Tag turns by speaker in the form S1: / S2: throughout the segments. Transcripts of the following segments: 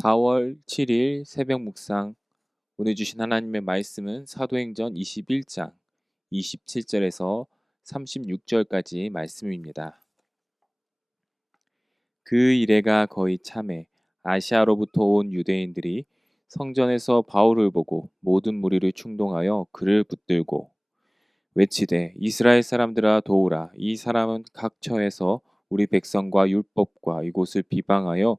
S1: 4월 7일 새벽 묵상 오늘 주신 하나님의 말씀은 사도행전 21장 27절에서 36절까지 말씀입니다. 그 이래가 거의 참해 아시아로부터 온 유대인들이 성전에서 바울을 보고 모든 무리를 충동하여 그를 붙들고 외치되 이스라엘 사람들아 도우라 이 사람은 각 처에서 우리 백성과 율법과 이곳을 비방하여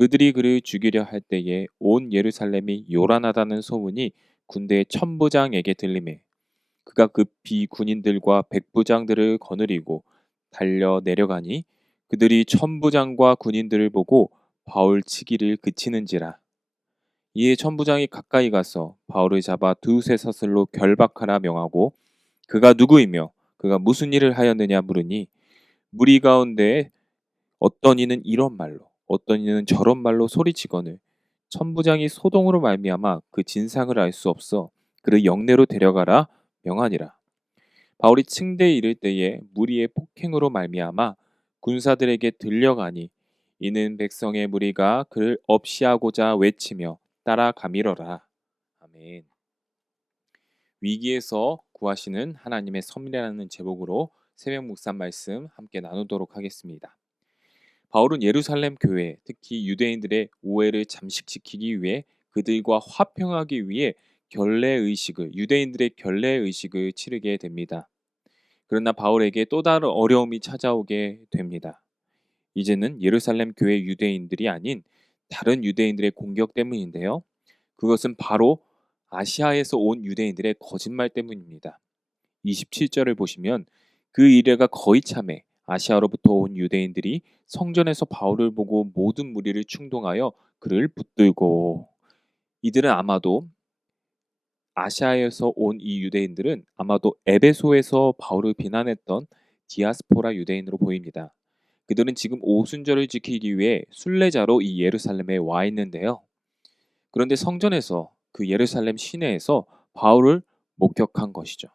S1: 그들이 그를 죽이려 할 때에 온 예루살렘이 요란하다는 소문이 군대 천부장에게 들림에 그가 급히 군인들과 백부장들을 거느리고 달려 내려가니 그들이 천부장과 군인들을 보고 바울 치기를 그치는지라. 이에 천부장이 가까이 가서 바울을 잡아 두세 사슬로 결박하라 명하고 그가 누구이며 그가 무슨 일을 하였느냐 물으니 무리 가운데 어떤 이는 이런 말로 어떤 이는 저런 말로 소리치거늘 천부장이 소동으로 말미암아 그 진상을 알 수 없어 그를 영내로 데려가라 명하니라. 바울이 층대에 이를 때에 무리의 폭행으로 말미암아 군사들에게 들려가니 이는 백성의 무리가 그를 없이하고자 외치며 따라가밀어라. 아멘. 위기에서 구하시는 하나님의 섭리라는 제목으로 새벽 묵상 말씀 함께 나누도록 하겠습니다. 바울은 예루살렘 교회, 특히 유대인들의 오해를 잠식시키기 위해 그들과 화평하기 위해 결례 의식을 유대인들의 결례 의식을 치르게 됩니다. 그러나 바울에게 또 다른 어려움이 찾아오게 됩니다. 이제는 예루살렘 교회 유대인들이 아닌 다른 유대인들의 공격 때문인데요. 그것은 바로 아시아에서 온 유대인들의 거짓말 때문입니다. 27절을 보시면 그 이래가 거의 참해 아시아로부터 온 유대인들이 성전에서 바울을 보고 모든 무리를 충동하여 그를 붙들고 이들은 아마도 아시아에서 온 이 유대인들은 아마도 에베소에서 바울을 비난했던 디아스포라 유대인으로 보입니다. 그들은 지금 오순절을 지키기 위해 순례자로 이 예루살렘에 와 있는데요. 그런데 성전에서 그 예루살렘 시내에서 바울을 목격한 것이죠.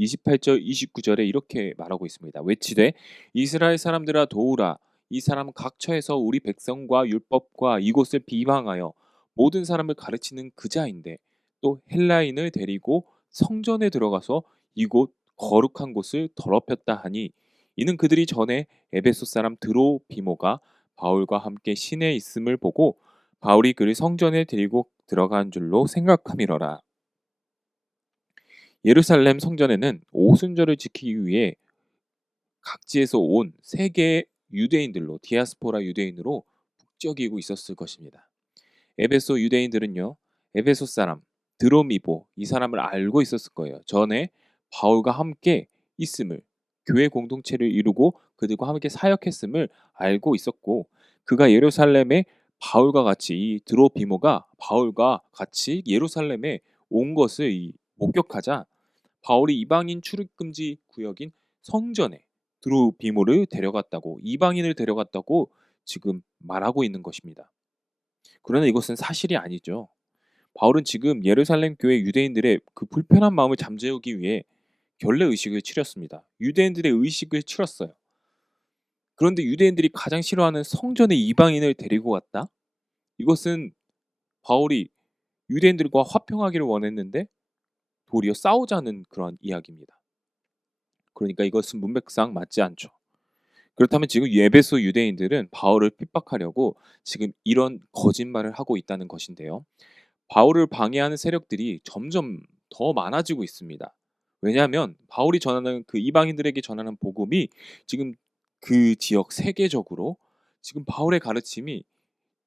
S1: 28절 29절에 이렇게 말하고 있습니다. 외치되 이스라엘 사람들아 도우라 이 사람 각처에서 우리 백성과 율법과 이곳을 비방하여 모든 사람을 가르치는 그자인데 또 헬라인을 데리고 성전에 들어가서 이곳 거룩한 곳을 더럽혔다 하니 이는 그들이 전에 에베소 사람 드로 비모가 바울과 함께 시내에 있음을 보고 바울이 그를 성전에 데리고 들어간 줄로 생각함이러라. 예루살렘 성전에는 오순절을 지키기 위해 각지에서 온 세계의 유대인들로 디아스포라 유대인으로 북적이고 있었을 것입니다. 에베소 유대인들은요. 에베소 사람 드로미보 이 사람을 알고 있었을 거예요. 전에 바울과 함께 있음을 교회 공동체를 이루고 그들과 함께 사역했음을 알고 있었고 그가 예루살렘에 바울과 같이 이 드로비모가 바울과 같이 예루살렘에 온 것을 목격하자 바울이 이방인 출입 금지 구역인 성전에 드로비모를 데려갔다고 이방인을 데려갔다고 지금 말하고 있는 것입니다. 그러나 이것은 사실이 아니죠. 바울은 지금 예루살렘 교회 유대인들의 그 불편한 마음을 잠재우기 위해 결례 의식을 치렀습니다. 유대인들의 의식을 치렀어요. 그런데 유대인들이 가장 싫어하는 성전의 이방인을 데리고 왔다? 이것은 바울이 유대인들과 화평하기를 원했는데 도리어 싸우자는 그런 이야기입니다. 그러니까 이것은 문맥상 맞지 않죠. 그렇다면 지금 예배소 유대인들은 바울을 핍박하려고 지금 이런 거짓말을 하고 있다는 것인데요. 바울을 방해하는 세력들이 점점 더 많아지고 있습니다. 왜냐하면 바울이 전하는 그 이방인들에게 전하는 복음이 지금 그 지역 세계적으로 지금 바울의 가르침이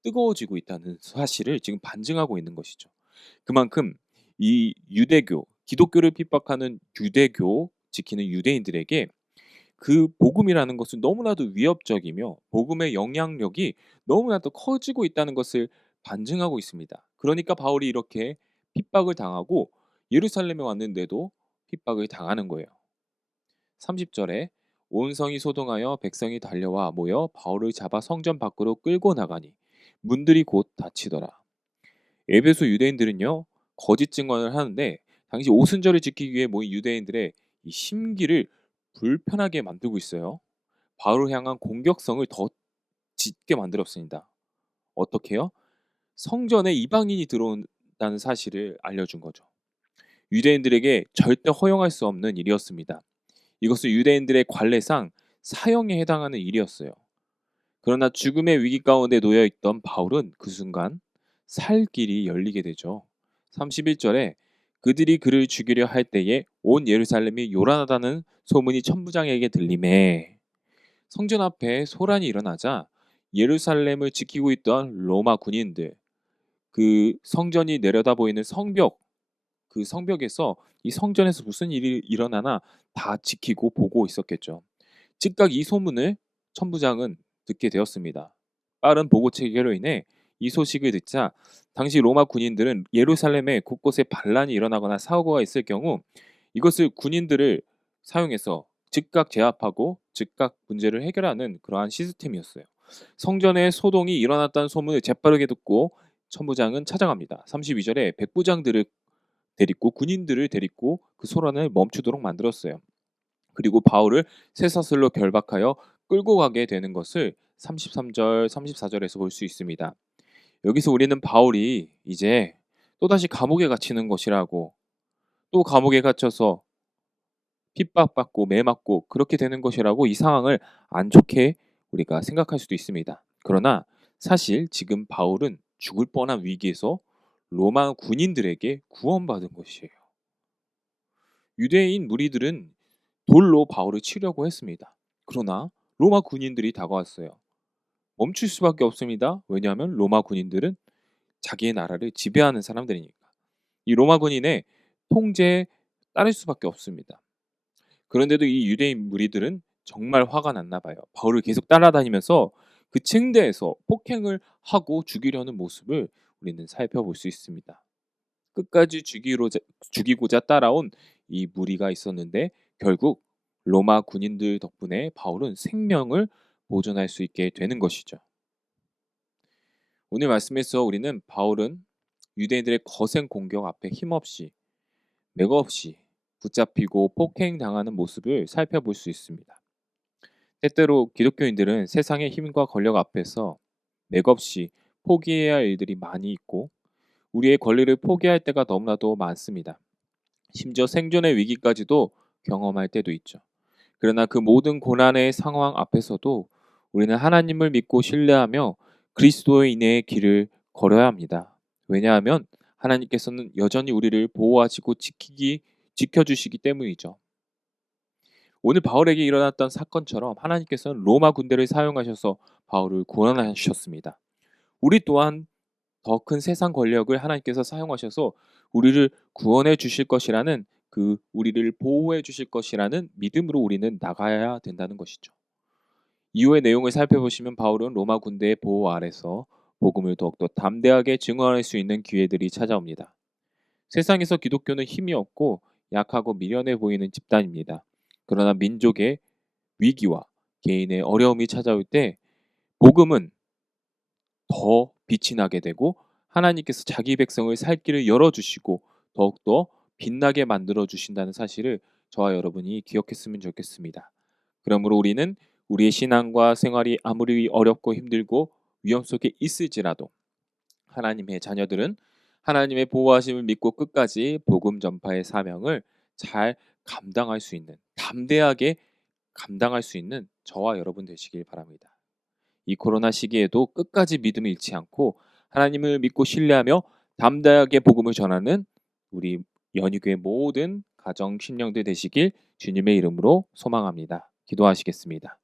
S1: 뜨거워지고 있다는 사실을 지금 반증하고 있는 것이죠. 그만큼 이 유대교, 기독교를 핍박하는 유대교 지키는 유대인들에게 그 복음이라는 것은 너무나도 위협적이며 복음의 영향력이 너무나도 커지고 있다는 것을 반증하고 있습니다. 그러니까 바울이 이렇게 핍박을 당하고 예루살렘에 왔는데도 핍박을 당하는 거예요. 30절에 온 성이 소동하여 백성이 달려와 모여 바울을 잡아 성전 밖으로 끌고 나가니 문들이 곧 닫히더라. 에베소 유대인들은요 거짓 증언을 하는데 당시 오순절을 지키기 위해 모인 유대인들의 이 심기를 불편하게 만들고 있어요. 바울을 향한 공격성을 더 짙게 만들었습니다. 어떻게요? 성전에 이방인이 들어온다는 사실을 알려준 거죠. 유대인들에게 절대 허용할 수 없는 일이었습니다. 이것은 유대인들의 관례상 사형에 해당하는 일이었어요. 그러나 죽음의 위기 가운데 놓여 있던 바울은 그 순간 살 길이 열리게 되죠. 31절에 그들이 그를 죽이려 할 때에 온 예루살렘이 요란하다는 소문이 천부장에게 들림에 성전 앞에 소란이 일어나자 예루살렘을 지키고 있던 로마 군인들 그 성전이 내려다 보이는 성벽 그 성벽에서 이 성전에서 무슨 일이 일어나나 다 지키고 보고 있었겠죠. 즉각 이 소문을 천부장은 듣게 되었습니다. 빠른 보고 체계로 인해 이 소식을 듣자 당시 로마 군인들은 예루살렘에 곳곳에 반란이 일어나거나 사고가 있을 경우 이것을 군인들을 사용해서 즉각 제압하고 즉각 문제를 해결하는 그러한 시스템이었어요. 성전에 소동이 일어났다는 소문을 재빠르게 듣고 천부장은 찾아갑니다. 32절에 백부장들을 데리고 군인들을 데리고 그 소란을 멈추도록 만들었어요. 그리고 바울을 쇠사슬로 결박하여 끌고 가게 되는 것을 33절, 34절에서 볼 수 있습니다. 여기서 우리는 바울이 이제 또다시 감옥에 갇히는 것이라고 또 감옥에 갇혀서 핍박받고 매맞고 그렇게 되는 것이라고 이 상황을 안 좋게 우리가 생각할 수도 있습니다. 그러나 사실 지금 바울은 죽을 뻔한 위기에서 로마 군인들에게 구원받은 것이에요. 유대인 무리들은 돌로 바울을 치려고 했습니다. 그러나 로마 군인들이 다가왔어요. 멈출 수밖에 없습니다. 왜냐하면 로마 군인들은 자기의 나라를 지배하는 사람들이니까. 이 로마 군인의 통제에 따를 수밖에 없습니다. 그런데도 이 유대인 무리들은 정말 화가 났나 봐요. 바울을 계속 따라다니면서 그 층대에서 폭행을 하고 죽이려는 모습을 우리는 살펴볼 수 있습니다. 끝까지 죽이로, 죽이고자 따라온 이 무리가 있었는데 결국 로마 군인들 덕분에 바울은 생명을 보존할 수 있게 되는 것이죠. 오늘 말씀에서 우리는 바울은 유대인들의 거센 공격 앞에 힘없이 맥없이 붙잡히고 폭행당하는 모습을 살펴볼 수 있습니다. 때때로 기독교인들은 세상의 힘과 권력 앞에서 맥없이 포기해야 할 일들이 많이 있고 우리의 권리를 포기할 때가 너무나도 많습니다. 심지어 생존의 위기까지도 경험할 때도 있죠. 그러나 그 모든 고난의 상황 앞에서도 우리는 하나님을 믿고 신뢰하며 그리스도인의 길을 걸어야 합니다. 왜냐하면 하나님께서는 여전히 우리를 보호하시고 지키기 지켜주시기 때문이죠. 오늘 바울에게 일어났던 사건처럼 하나님께서는 로마 군대를 사용하셔서 바울을 구원하셨습니다. 우리 또한 더 큰 세상 권력을 하나님께서 사용하셔서 우리를 구원해 주실 것이라는 그 우리를 보호해 주실 것이라는 믿음으로 우리는 나가야 된다는 것이죠. 이후의 내용을 살펴보시면 바울은 로마 군대의 보호 아래서 복음을 더욱더 담대하게 증언할 수 있는 기회들이 찾아옵니다. 세상에서 기독교는 힘이 없고 약하고 미련해 보이는 집단입니다. 그러나 민족의 위기와 개인의 어려움이 찾아올 때 복음은 더 빛이 나게 되고 하나님께서 자기 백성을 살 길을 열어주시고 더욱더 빛나게 만들어 주신다는 사실을 저와 여러분이 기억했으면 좋겠습니다. 그러므로 우리는 우리의 신앙과 생활이 아무리 어렵고 힘들고 위험 속에 있을지라도 하나님의 자녀들은 하나님의 보호하심을 믿고 끝까지 복음 전파의 사명을 잘 감당할 수 있는 담대하게 감당할 수 있는 저와 여러분 되시길 바랍니다. 이 코로나 시기에도 끝까지 믿음을 잃지 않고 하나님을 믿고 신뢰하며 담대하게 복음을 전하는 우리 연희교회 모든 가정 심령들 되시길 주님의 이름으로 소망합니다. 기도하시겠습니다.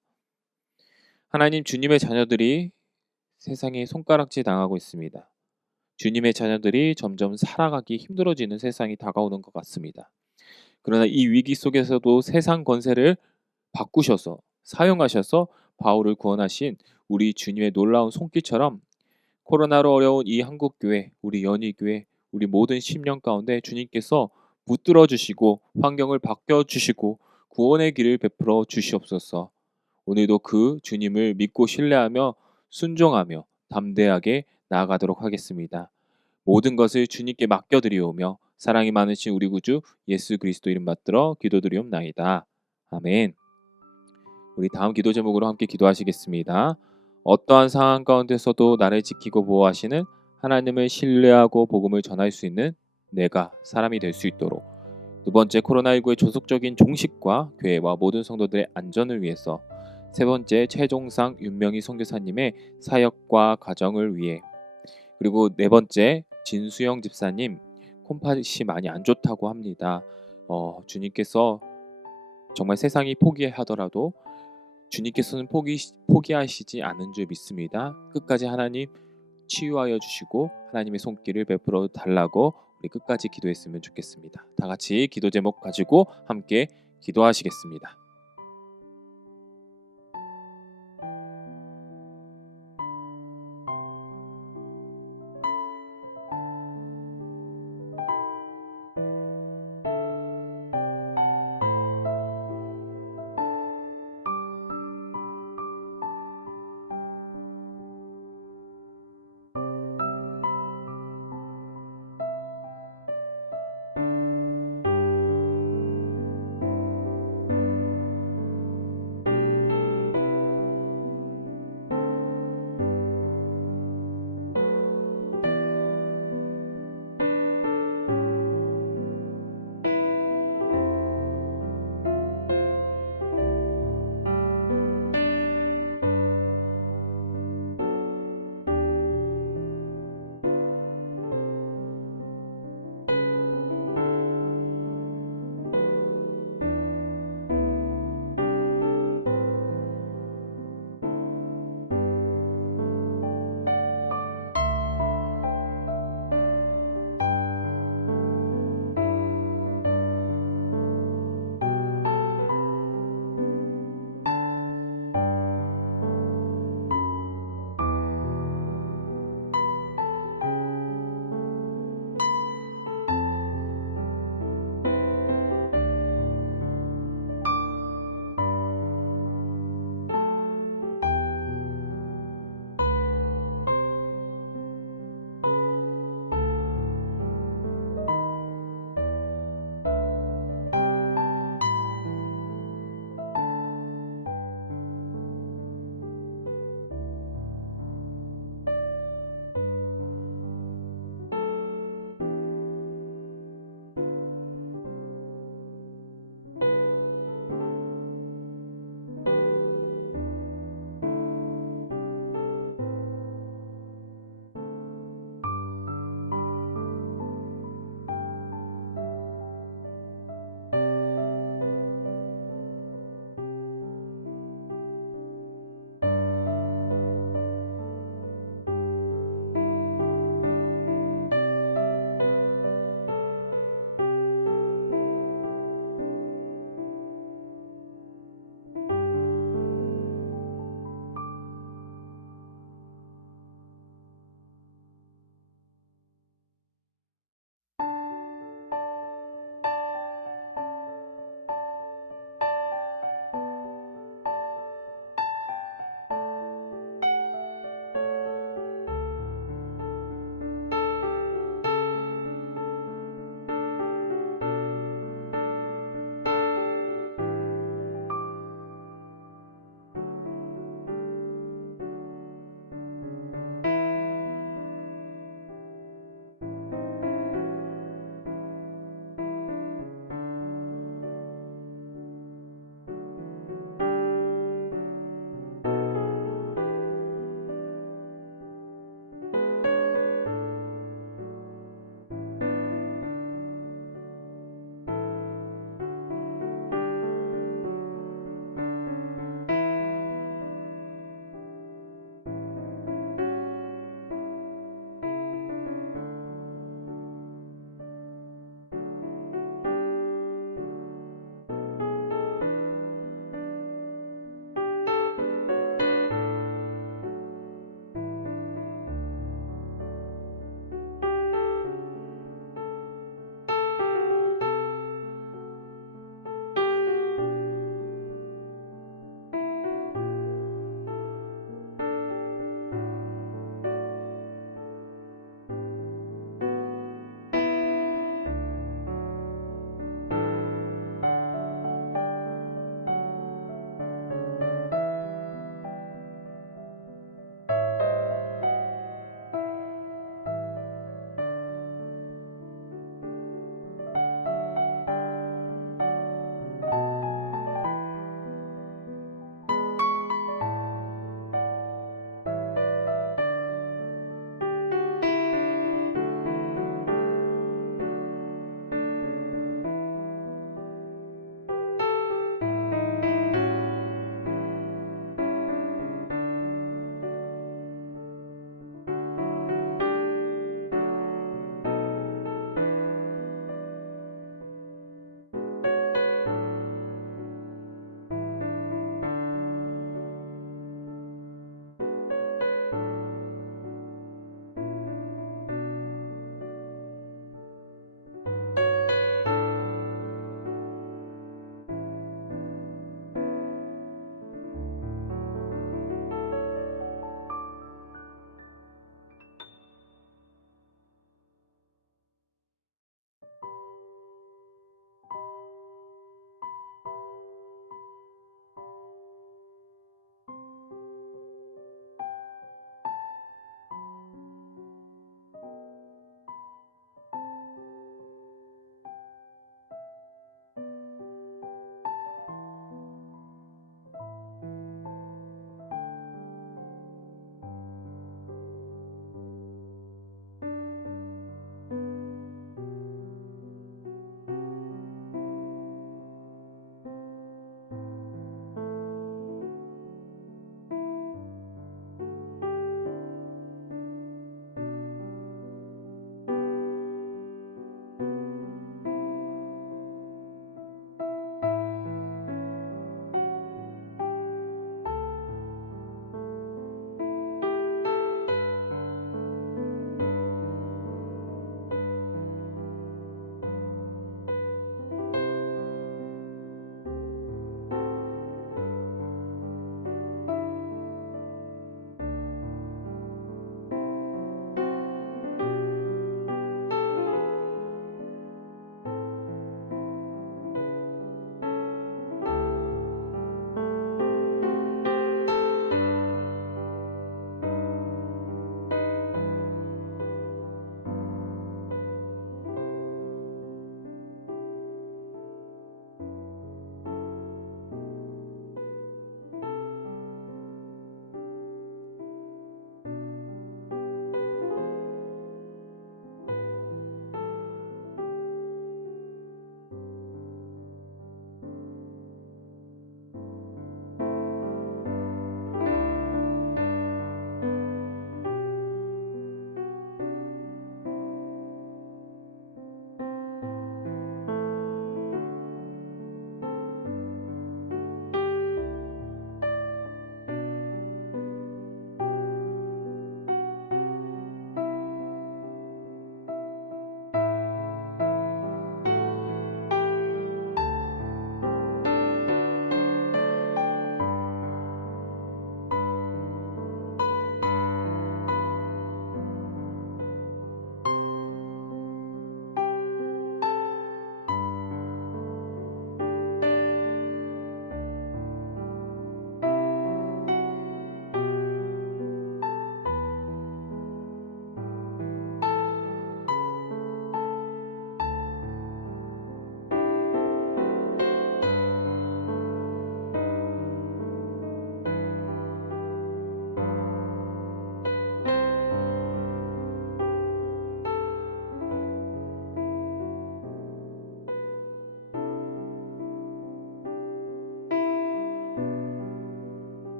S1: 하나님 주님의 자녀들이 세상에 손가락질 당하고 있습니다. 주님의 자녀들이 점점 살아가기 힘들어지는 세상이 다가오는 것 같습니다. 그러나 이 위기 속에서도 세상 권세를 바꾸셔서 사용하셔서 바울을 구원하신 우리 주님의 놀라운 손길처럼 코로나로 어려운 이 한국 교회, 우리 연희 교회, 우리 모든 심령 가운데 주님께서 붙들어 주시고 환경을 바뀌어 주시고 구원의 길을 베풀어 주시옵소서. 오늘도 그 주님을 믿고 신뢰하며 순종하며 담대하게 나아가도록 하겠습니다. 모든 것을 주님께 맡겨드리오며 사랑이 많으신 우리 구주 예수 그리스도 이름 받들어 기도드리옵나이다. 아멘. 우리 다음 기도 제목으로 함께 기도하시겠습니다. 어떠한 상황 가운데서도 나를 지키고 보호하시는 하나님을 신뢰하고 복음을 전할 수 있는 내가 사람이 될 수 있도록 두 번째 코로나19의 조속적인 종식과 교회와 모든 성도들의 안전을 위해서 세 번째 최종상 윤명희 선교사님의 사역과 가정을 위해 그리고 네 번째 진수영 집사님 콩팥이 많이 안 좋다고 합니다. 어, 주님께서 정말 세상이 포기하더라도 주님께서는 포기 포기하시지 않은 줄 믿습니다. 끝까지 하나님 치유하여 주시고 하나님의 손길을 베풀어 달라고 우리 끝까지 기도했으면 좋겠습니다. 다 같이 기도 제목 가지고 함께 기도하시겠습니다.